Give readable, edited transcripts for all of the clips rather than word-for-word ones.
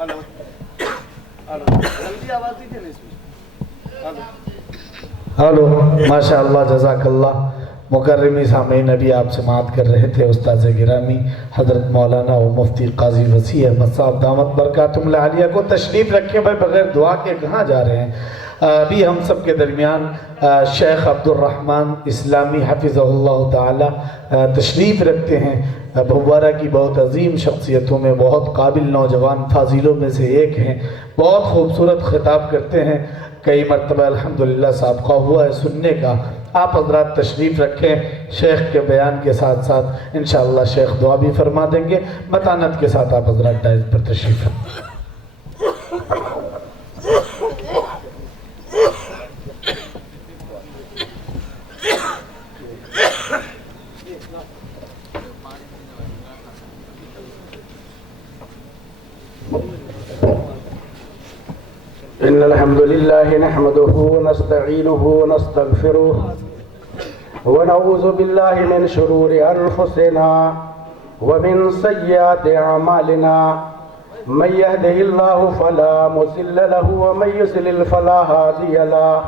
Hello ماشاء اللہ جزاک اللہ. مکرمی سامعین ابھی آپ سماعت کر رہے تھے استاذ گرامی حضرت مولانا و مفتی قاضی وسیع احمد صاحب دامت برکاتہم العالیہ کو. تشریف رکھیں بھائی، بغیر دعا کے کہاں جا رہے ہیں. ابھی ہم سب کے درمیان شیخ عبد الرحمن اسلامی حفظہ اللہ تعالی تشریف رکھتے ہیں. بھوارہ کی بہت عظیم شخصیتوں میں بہت قابل نوجوان فاضلوں میں سے ایک ہیں. بہت خوبصورت خطاب کرتے ہیں، کئی مرتبہ الحمدللہ سابقہ ہوا ہے سننے کا. آپ حضرات تشریف رکھیں. شیخ کے بیان کے ساتھ ساتھ انشاءاللہ شیخ دعا بھی فرما دیں گے. متانت کے ساتھ آپ حضرات ڈائز پر تشریف رکھیں. إن الحمد لله نحمده ونستعينه ونستغفره ونعوذ بالله من شرور أنفسنا ومن سيئات أعمالنا من يهده الله فلا مضل له ومن يضلل فلا هادي له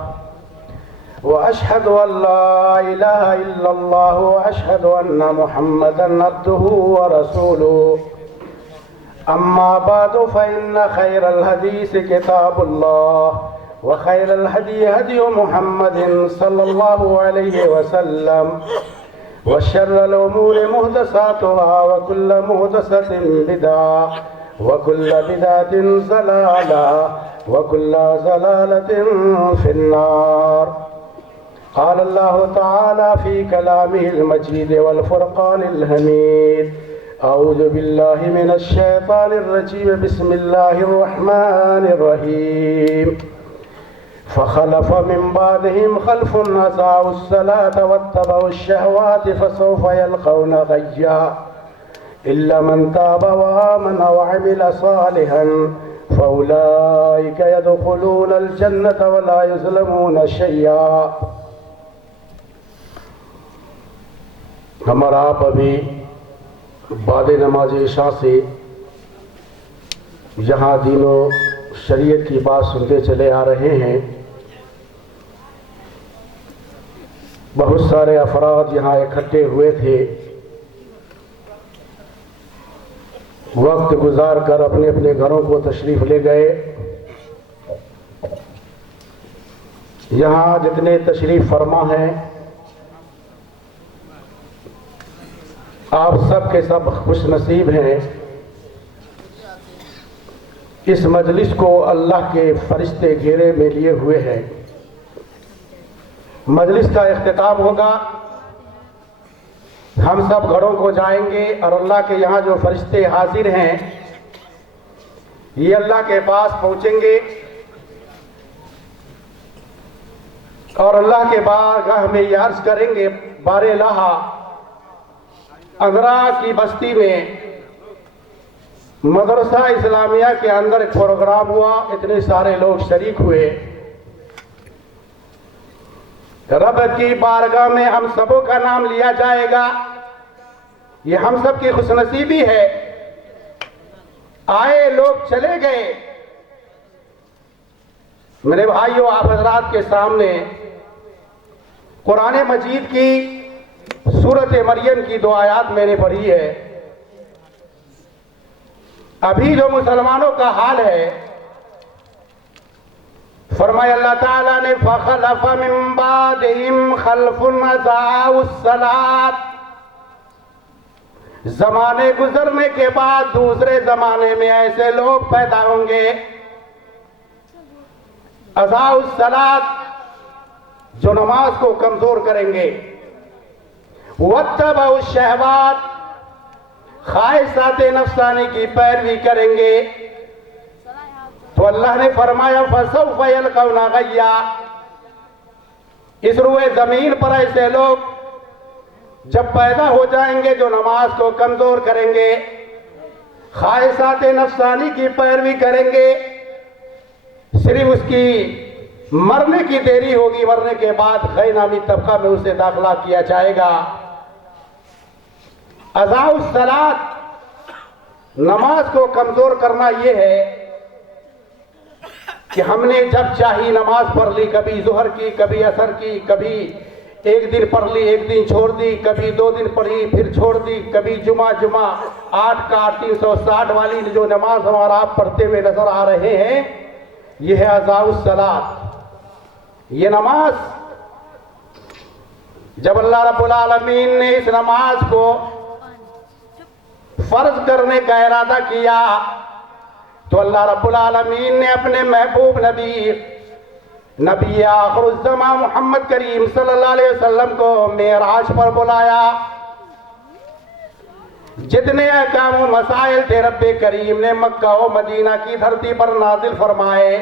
وأشهد أن لا إله إلا الله وأشهد أن محمدا عبده ورسوله. أما بعد فإن خير الحديث كتاب الله وخير الهدي هدي محمد صلى الله عليه وسلم وشر الأمور محدثاتها وكل محدثة بدعة وكل بدعة ضلالة وكل ضلالة في النار. قال الله تعالى في كلامه المجيد والفرقان الحميد: أعوذ بالله من الشيطان الرجيم بسم الله الرحمن الرحيم. فخلف من بعدهم خلف أضاعوا الصلاة واتبعوا الشهوات فسوف يلقون غيا إلا من تاب وآمن وعمل صالحا فأولئك يدخلون الجنة ولا يظلمون شيئا. ہمارا آپ ابھی بعد نماز عشاء سے یہاں دین و شریعت کی بات سنتے چلے آ رہے ہیں. بہت سارے افراد یہاں اکٹھے ہوئے تھے. وقت گزار کر اپنے اپنے گھروں کو تشریف لے گئے. یہاں جتنے تشریف فرما ہیں آپ سب کے سب خوش نصیب ہیں. اس مجلس کو اللہ کے فرشتے گھیرے میں لیے ہوئے ہیں. مجلس کا اختتام ہوگا، ہم سب گھروں کو جائیں گے اور اللہ کے یہاں جو فرشتے حاضر ہیں یہ اللہ کے پاس پہنچیں گے اور اللہ کے بارگاہ میں یہ عرض کریں گے: بار الہ، اندرا کی بستی میں مدرسہ اسلامیہ کے اندر ایک پروگرام ہوا، اتنے سارے لوگ شریک ہوئے. رب کی بارگاہ میں ہم سبوں کا نام لیا جائے گا. یہ ہم سب کی خوش نصیبی ہے. آئے لوگ چلے گئے. میرے بھائیوں، آپ حضرات کے سامنے قرآن مجید کی سورۃ مریم کی 2 آیات میں نے پڑھی ہے. ابھی جو مسلمانوں کا حال ہے، فرمایا اللہ تعالیٰ نے: فَخَلَفَ مِن بَعْدِهِمْ خَلْفٌ أَضَاعُوا الصَّلَاةَ. زمانے گزرنے کے بعد دوسرے زمانے میں ایسے لوگ پیدا ہوں گے، أَضَاعُوا الصَّلَاةَ، جو نماز کو کمزور کریں گے، وَاتَّبَعُوا الشَّهَوَاتِ، خواہشات نفسانی کی پیروی کریں گے. تو اللہ نے فرمایا: فَسَوْفَ يَلْقَوْنَ غَيًّا. اس روئے زمین پر ایسے لوگ جب پیدا ہو جائیں گے جو نماز کو کمزور کریں گے، خواہشات نفسانی کی پیروی کریں گے، صرف اس کی مرنے کی دیری ہوگی، مرنے کے بعد غیر نامی طبقہ میں اسے داخلہ کیا جائے گا. اضاعوا الصلاۃ، نماز کو کمزور کرنا یہ ہے کہ ہم نے جب چاہی نماز پڑھ لی، کبھی ظہر کی، کبھی عصر کی، کبھی ایک دن پڑھ لی، ایک دن چھوڑ دی، کبھی 2 دن پڑھی پھر چھوڑ دی، کبھی جمعہ 8 کا 360 والی جو نماز ہمارا آپ پڑھتے ہوئے نظر آ رہے ہیں، یہ ہے اذاء الصلاۃ۔ یہ نماز جب اللہ رب العالمین نے اس نماز کو فرض کرنے کا ارادہ کیا تو اللہ رب العالمین نے اپنے محبوب نبی آخر الزمان محمد کریم صلی اللہ علیہ وسلم کو معراج پر بلایا۔ جتنے احکام و مسائل تھے رب کریم نے مکہ و مدینہ کی دھرتی پر نازل فرمائے۔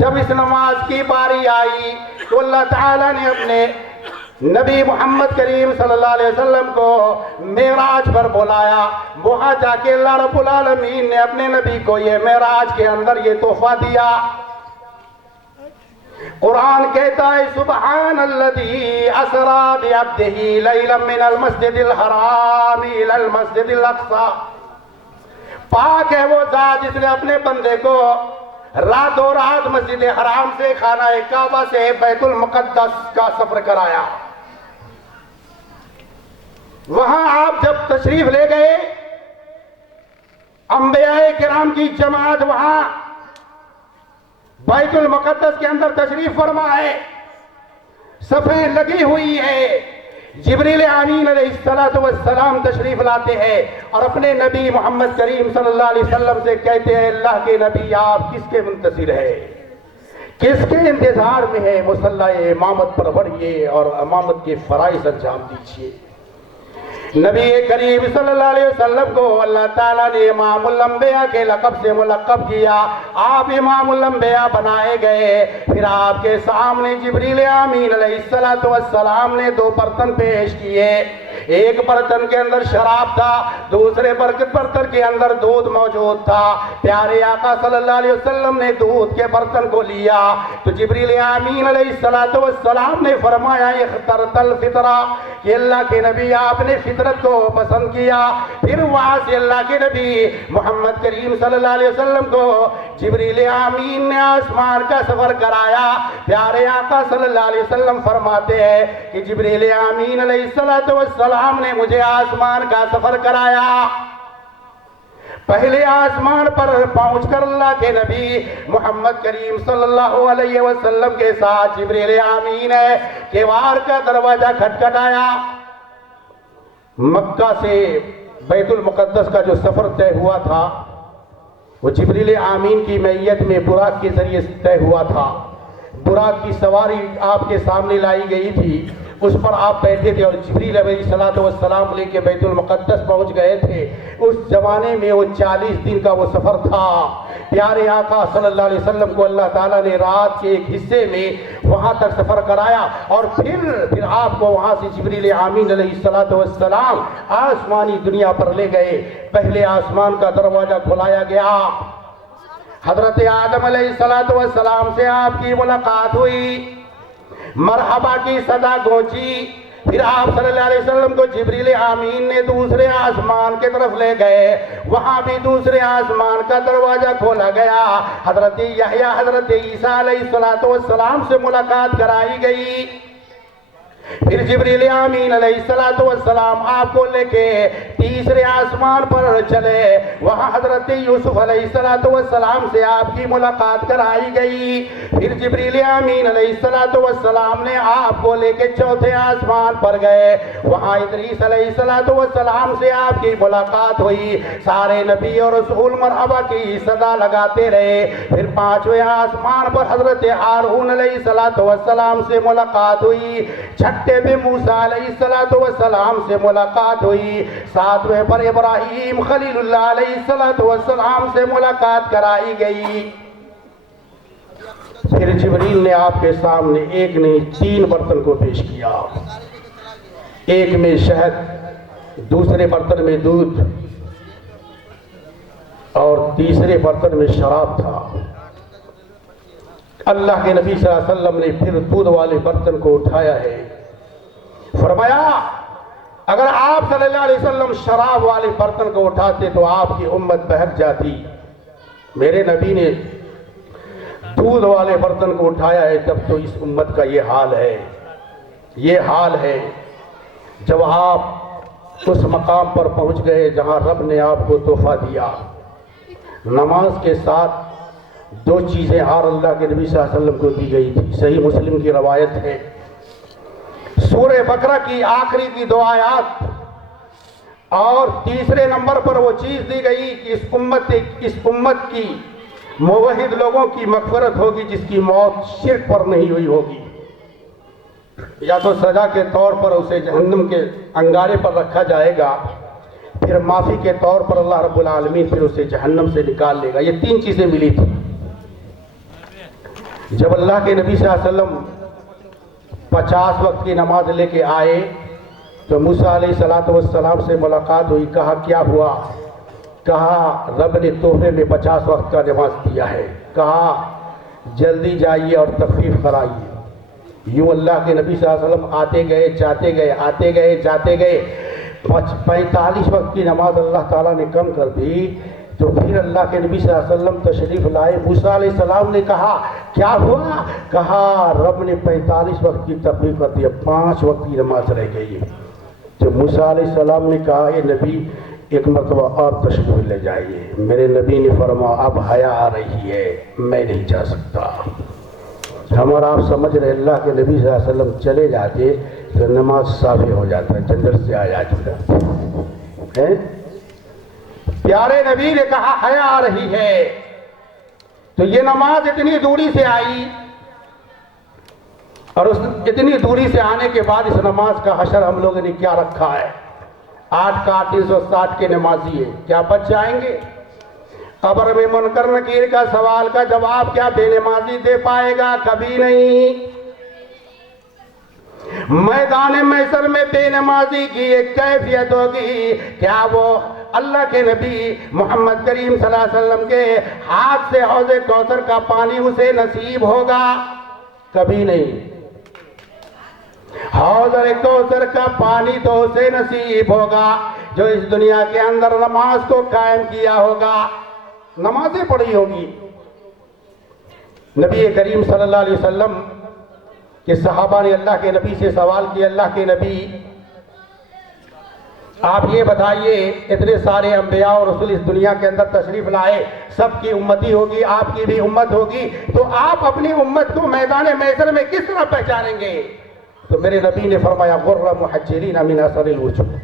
جب اس نماز کی باری آئی تو اللہ تعالیٰ نے اپنے نبی محمد کریم صلی اللہ علیہ وسلم کو معراج پر بلایا۔ وہاں جا کے اللہ رب العالمین نے اپنے نبی کو یہ معراج کے اندر یہ تحفہ دیا۔ قرآن کہتا ہے سبحان الذی اسری بعبدہ لیلا من المسجد الحرام الی المسجد الاقصی، پاک ہے وہ ذات جس نے اپنے بندے کو راتوں رات مسجد حرام سے خانہ کعبہ سے بیت المقدس کا سفر کرایا۔ وہاں آپ جب تشریف لے گئے، انبیاء کرام کی جماعت وہاں بیت المقدس کے اندر تشریف فرمائے، صفیں لگی ہوئی ہے، جبریل امین علیہ السلام تشریف لاتے ہیں اور اپنے نبی محمد کریم صلی اللہ علیہ وسلم سے کہتے ہیں اللہ کے نبی آپ کس کے منتظر ہے، کس کے انتظار میں ہے، مصلی امامت پر بڑھیے اور امامت کے فرائض انجام دیجیے۔ نبی کریم صلی اللہ علیہ وسلم کو اللہ تعالیٰ نے امام الانبیاء کے لقب سے ملقب کیا، آپ امام الانبیاء بنائے گئے۔ پھر آپ کے سامنے جبریل امین علیہ السلام نے 2 برتن پیش کیے، ایک برتن کے اندر شراب تھا، دوسرے برتن کے اندر دودھ موجود تھا۔ پیارے آقا صلی اللہ علیہ وسلم نے دودھ کے برتن کو لیا تو جبریل امین علیہ السلام نے فرمایا اخترت الفطرہ، کہ اللہ کے نبی آپ نے فطرت کو پسند کیا۔ پھر وہاں سے اللہ کے نبی محمد کریم صلی اللہ علیہ وسلم کو جبریل امین نے آسمان کا سفر کرایا۔ پیارے آقا صلی اللہ علیہ وسلم فرماتے ہیں کہ جبریل امین علیہ السلام نے مجھے آسمان کا سفر کرایا۔ پہلے آسمان پر پہنچ کر اللہ کے نبی محمد کریم صلی اللہ علیہ وسلم کے ساتھ جبریل امین ہے کیوار کا دروازہ کھٹکھٹایا۔ مکہ سے بیت المقدس کا جو سفر طے ہوا تھا وہ جبریل امین کی معیت میں براق کے ذریعے طے ہوا تھا۔ براق کی سواری آپ کے سامنے لائی گئی تھی، اس پر آپ بیٹھے تھے اور جبریل علیہ السلام لے کے بیت المقدس پہنچ گئے تھے۔ اس زمانے میں وہ 40 دن کا وہ سفر تھا۔ پیارے آقا صلی اللہ علیہ وسلم کو اللہ تعالیٰ نے رات کے ایک حصے میں وہاں تک سفر کرایا اور پھر آپ کو وہاں سے جبریل امین علیہ السلام آسمانی دنیا پر لے گئے۔ پہلے آسمان کا دروازہ کھلایا گیا، حضرت آدم علیہ السلام سے آپ کی ملاقات ہوئی، مرحبا کی صدا گونجی۔ پھر آپ صلی اللہ علیہ وسلم کو جبریل امین نے دوسرے آسمان کے طرف لے گئے، وہاں بھی دوسرے آسمان کا دروازہ کھولا گیا، حضرت یحییٰ حضرت عیسیٰ علیہ السلام سے ملاقات کرائی گئی۔ پھر جبریل امین علیہ السلام آپ کو لے کے تیسرے آسمان پر چلے، وہاں حضرت یوسف علیہ السلام سے آپ کی ملاقات کرائی گئی۔ پھر جبریل امین علیہ السلام نے آپ کو لے کے چوتھے آسمان پر گئے، وہاں ادریس علیہ السلام سے آپ کی ملاقات ہوئی۔ سارے نبی اور رسول مرحبا کی صدا لگاتے رہے۔ پھر 5ویں آسمان پر حضرت ہارون علیہ السلام سے ملاقات ہوئی، چھٹے پہ موسیٰ علیہ السلام سے ملاقات ہوئی، 7ویں پر ابراہیم خلیل اللہ علیہ السلام سے ملاقات کرائی گئی۔ پھر جبریل نے آپ کے سامنے ایک نہیں 3 برتن کو پیش کیا، ایک میں شہد، دوسرے برتن میں دودھ اور تیسرے برتن میں شراب تھا۔ اللہ کے نبی صلی اللہ علیہ وسلم نے پھر دودھ والے برتن کو اٹھایا ہے، فرمایا اگر آپ صلی اللہ علیہ وسلم شراب والے برتن کو اٹھاتے تو آپ کی امت بہک جاتی۔ میرے نبی نے دودھ والے برتن کو اٹھایا ہے جب تو اس امت کا یہ حال ہے، یہ حال ہے۔ جب آپ اس مقام پر پہنچ گئے جہاں رب نے آپ کو تحفہ دیا، نماز کے ساتھ دو چیزیں اور اللہ کے نبی صلی اللہ علیہ وسلم کو دی گئی تھی، صحیح مسلم کی روایت ہے۔ سورہ بقرہ کی آخری کی 2 آیات، اور تیسرے نمبر پر وہ چیز دی گئی کہ اس امت کی موحد لوگوں کی مغفرت ہوگی جس کی موت شرک پر نہیں ہوئی ہوگی، یا تو سزا کے طور پر اسے جہنم کے انگارے پر رکھا جائے گا، پھر معافی کے طور پر اللہ رب العالمین پھر اسے جہنم سے نکال لے گا۔ یہ 3 چیزیں ملی تھی۔ جب اللہ کے نبی صلی اللہ علیہ وسلم 50 وقت کی نماز لے کے آئے تو موسیٰ علیہ السلام سے ملاقات ہوئی۔ کہا کیا ہوا؟ کہا رب نے تحفے میں 50 وقت کا نماز دیا ہے۔ کہا جلدی جائیے اور تخفیف کرائیے۔ یوں اللہ کے نبی صلی اللہ علیہ وسلم آتے گئے جاتے گئے، آتے گئے جاتے گئے، 45 وقت کی نماز اللہ تعالیٰ نے کم کر دی۔ تو پھر اللہ کے نبی صلی اللہ علیہ وسلم تشریف لائے۔ موسیٰ علیہ السلام نے کہا کیا ہوا؟ کہا رب نے 45 وقت کی تخفیف کر دیا، 5 وقت کی نماز رہ گئی ہے۔ جب موسیٰ علیہ السلام نے کہا اے نبی ایک مرتبہ اور تشریف لے جائیے، میرے نبی نے فرمایا اب حیا آ رہی ہے، میں نہیں جا سکتا۔ ہم اور آپ سمجھ رہے اللہ کے نبی صلی اللہ علیہ وسلم چلے جاتے تو نماز صافی ہو جاتا ہے، جنجٹ سے آ جاتا ہے۔ پیارے نبی نے کہا حیا آ رہی ہے، تو یہ نماز اتنی دوری سے آئی، اور اس اتنی دوری سے آنے کے بعد اس نماز کا حشر ہم لوگوں نے کیا رکھا ہے؟ 8 کا 360 کے نمازی ہیں، کیا بچ جائیں گے؟ قبر میں منکر نکیر کا سوال کا جواب کیا بے نمازی دے پائے گا؟ کبھی نہیں۔ میدان محشر میں بے نمازی کی ایک کیفیت ہوگی، کیا وہ اللہ کے نبی محمد کریم صلی اللہ علیہ وسلم کے ہاتھ سے حوض کوثر کا پانی اسے نصیب ہوگا؟ کبھی نہیں۔ حوض کوثر کا پانی تو اسے نصیب ہوگا جو اس دنیا کے اندر نماز کو قائم کیا ہوگا، نمازیں پڑھی ہوگی۔ نبی کریم صلی اللہ علیہ وسلم کہ صحابہ نے اللہ کے نبی سے سوال کیا اللہ کے نبی آپ یہ بتائیے اتنے سارے انبیاء اور رسول اس دنیا کے اندر تشریف لائے، سب کی امتی ہوگی، آپ کی بھی امت ہوگی، تو آپ اپنی امت کو میدان محشر میں کس طرح پہچانیں گے؟ تو میرے نبی نے فرمایا غر محجلین من اثر الوجوہ،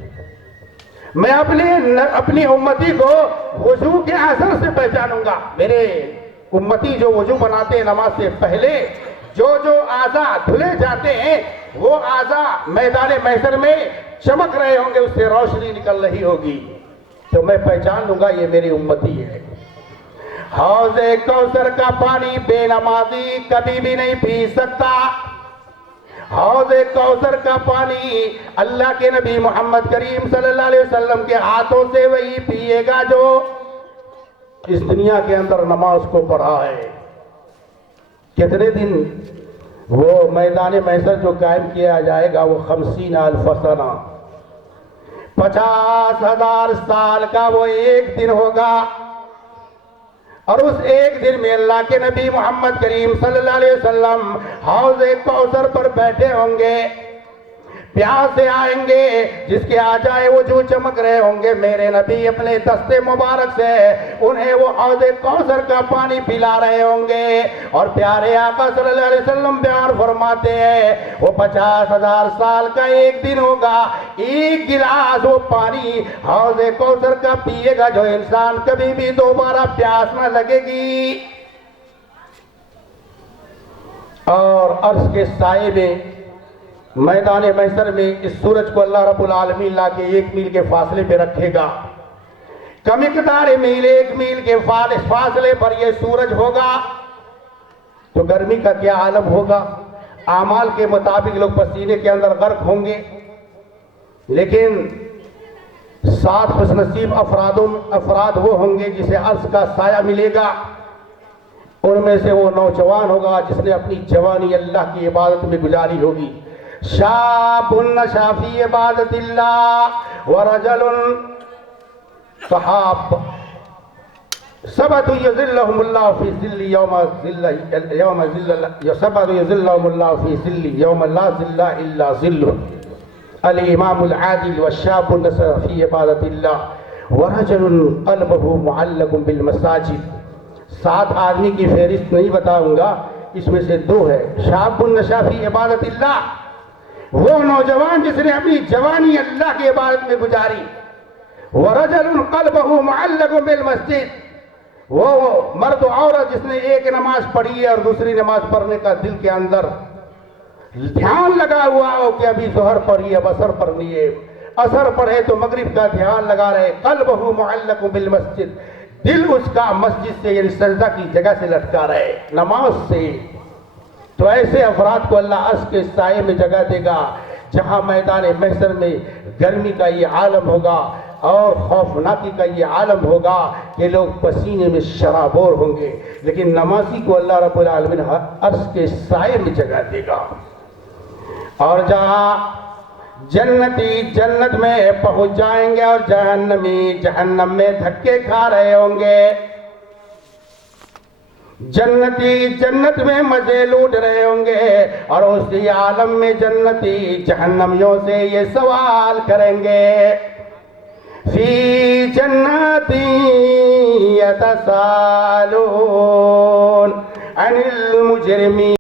میں اپنی امتی کو وضو کے اثر سے پہچانوں گا۔ میرے امتی جو وضو بناتے ہیں نماز سے پہلے جو اعضاء دھلے جاتے ہیں وہ اعضاء میدان محشر میں چمک رہے ہوں گے، اس سے روشنی نکل رہی ہوگی، تو میں پہچان لوں گا یہ میری امتی ہے۔ حوض کوثر کا پانی بے نمازی کبھی بھی نہیں پی سکتا۔ حوض کوثر کا پانی اللہ کے نبی محمد کریم صلی اللہ علیہ وسلم کے ہاتھوں سے وہی پیے گا جو اس دنیا کے اندر نماز کو پڑھا ہے۔ کتنے دن وہ میدان محشر جو قائم کیا جائے گا وہ 50,000 سنہ، 50,000 سال کا وہ ایک دن ہوگا، اور اس ایک دن میں اللہ کے نبی محمد کریم صلی اللہ علیہ وسلم حوض کوثر پر بیٹھے ہوں گے، پیاسے آئیں گے، جس کے آجائے وجوہ چمک رہے ہوں گے، میرے نبی اپنے دست مبارک سے انہیں وہ حوض کوثر کا پانی پلا رہے ہوں گے، اور پیارے آقا صلی اللہ علیہ وسلم بیان فرماتے ہیں وہ 50,000 سال کا ایک دن ہوگا، ایک گلاس وہ پانی حوض کوثر کا پیے گا جو انسان کبھی بھی دوبارہ پیاس نہ لگے گی۔ اور عرش کے سائے میں میدان محشر میں اس سورج کو اللہ رب العالمین لا کے 1 میل کے فاصلے پہ رکھے گا، کمقدار میل 1 میل کے فاصلے پر یہ سورج ہوگا، تو گرمی کا کیا عالم ہوگا؟ اعمال کے مطابق لوگ پسینے کے اندر غرق ہوں گے، لیکن 7 خوش نصیب افراد وہ ہوں گے جسے عرش کا سایہ ملے گا۔ ان میں سے وہ نوجوان ہوگا جس نے اپنی جوانی اللہ کی عبادت میں گزاری ہوگی، شاب نشا فی عبادت اللہ ورجل صحاب سبعۃ یظلهم اللہ فی ظل سبعۃ یظلهم اللہ فی ظل یوم لا ظل الا ظلہ الامام العادل والشاب النصر فی عبادت اللہ ورجل قلبہ معلق بالمساجد. 7 آدمی کی فہرست نہیں بتاؤں گا، اس میں سے 2 ہے. شاب النشا فی عبادت اللہ، وہ نوجوان جس نے اپنی جوانی اللہ کی عبادت میں گزاری. ورجل قلبہ معلق بالمسجد، وہ مرد و عورت جس نے ایک نماز پڑھی ہے اور دوسری نماز پڑھنے کا دل کے اندر دھیان لگا ہوا ہو کہ ابھی ظہر پڑھی ہے، اب عصر پڑھنی ہے، عصر پڑھے تو مغرب کا دھیان لگا رہے. قلبہ معلق بالمسجد، دل اس کا مسجد سے یعنی سجدہ کی جگہ سے لٹکا رہے، نماز سے. تو ایسے افراد کو اللہ عرش کے سائے میں جگہ دے گا جہاں میدان محشر میں گرمی کا یہ عالم ہوگا اور خوفناکی کا یہ عالم ہوگا کہ لوگ پسینے میں شرابور ہوں گے، لیکن نمازی کو اللہ رب العالمین عرش کے سائے میں جگہ دے گا. اور جہاں جنتی جنت میں پہنچ جائیں گے اور جہنمی جہنم میں دھکے کھا رہے ہوں گے. جنتی جنت میں مزے لوٹ رہے ہوں گے اور اسی عالم میں جنتی جہنمیوں سے یہ سوال کریں گے. فی جنات یتسالون عن المجرمین